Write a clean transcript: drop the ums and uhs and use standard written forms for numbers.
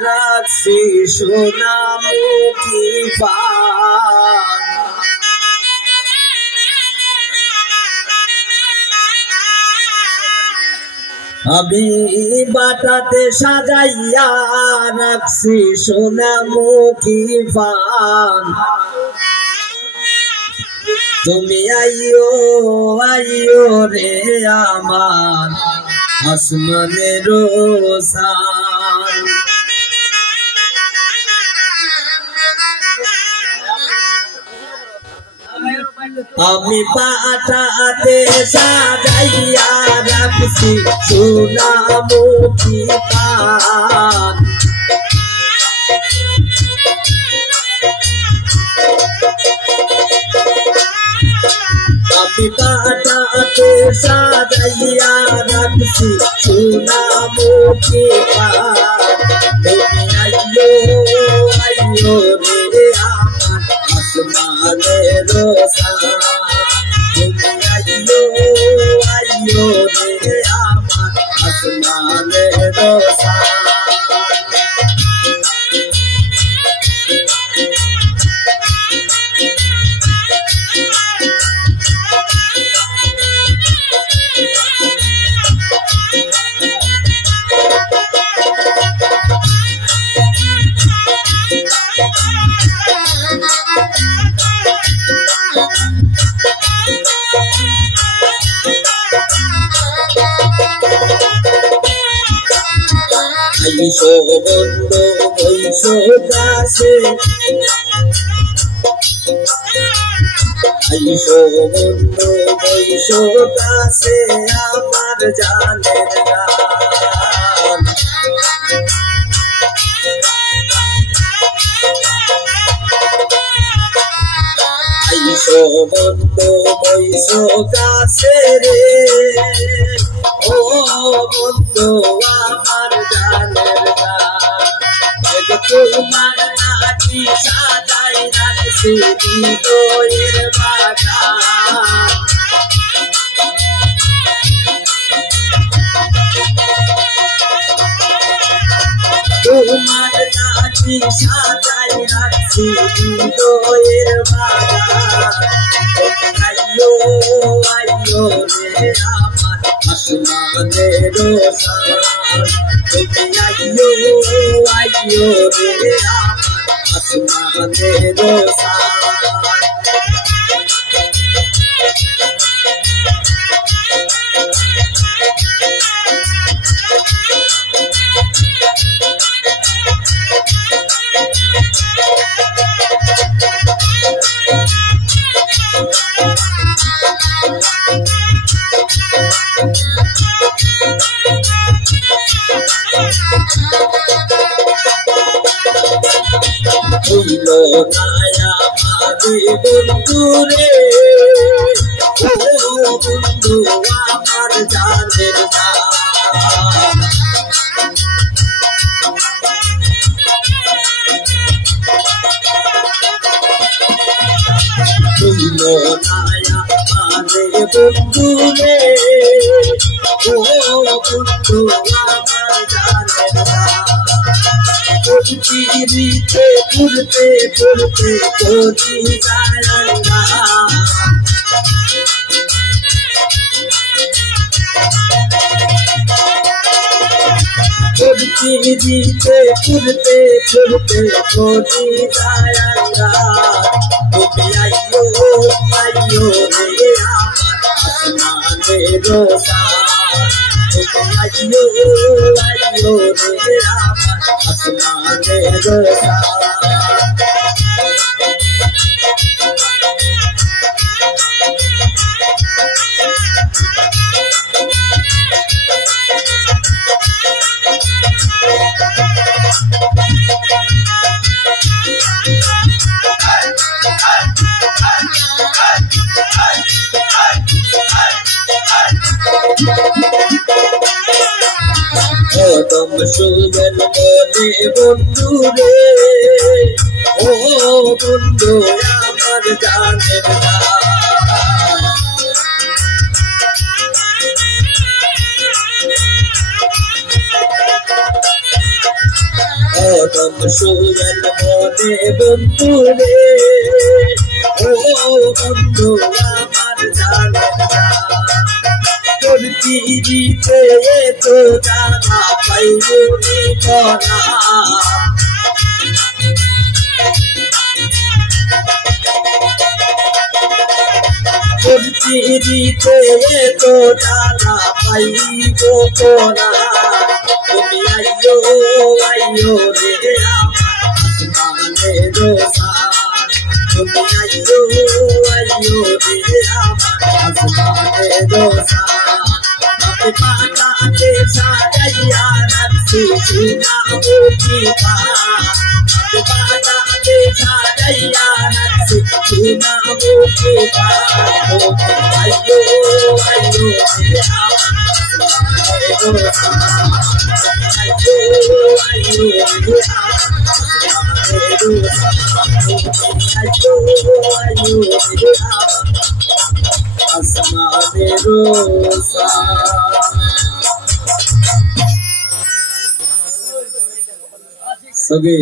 রাখছি সোনামুখী পান আমি বাটাতে সাজাইয়া রাখছি সোনামুখী পান তুমি আইও আইও রে আমার আসমানের সান আমি বাটাতে সাজাইয়া রাখছি সোনামুখী পান আমি বাটাতে সাজাইয়া রাখছি সোনামুখী পান তুমি আইও আইও রে আমার আসমানের সান তুমি আইও আইও রে আমার আসমানের সান আইসো বন্ধু বইসো কাছে আইসো বন্ধু বইসো কাছে আমার জানের গান আইসো বন্ধু বইসো কাছে রে ও বন্ধু আমার জানের গান তোমার নাকি সাজাই রাখছি হৃদয়ের বাগান তোমার নাকি সাজাই রাখছি হৃদয়ের বাগান আইও আইও রে আমার আসমানের সান তুমি আইও আইও রে আমার আসমানের সান হইল নায়া মাঝে বন্ধু রে ও বন্ধু আমার জানের গান হইল নায়া মাঝে বন্ধু রে ও বন্ধু আমার জানের গান পৃথিবীতে ঘুরতে ঘুরতে করি গায়ঙ্গা পৃথিবীতে ঘুরতে ঘুরতে করি গায়ঙ্গা তুমি আইও আইও রে আমার আসমানের সান তুমি আইও আইও রে আমার আসমানের সান কদম সুগল বলে বন্ধু রে ও বন্ধু আমার জানের গান কদম সুরের মনে বন্ধু রে ও বন্ধু আমার জানে না তোর পিড়িতে তো জানা পাইবনি করা তোর পিড়িতে তো জানা পাইব করা তুমি আইয়ো আইয়ো রে আমার রোসা তুমি আইয়ো আইয়ো রে আমার রোসা আপনি পাতাতে সাজাইয়া রাখছি সোনামুখী পান আপনি পাতাতে সাজাইয়া রাখছি সোনামুখী পান আইয়ো আইয়ো রে আমার রোসা Sagi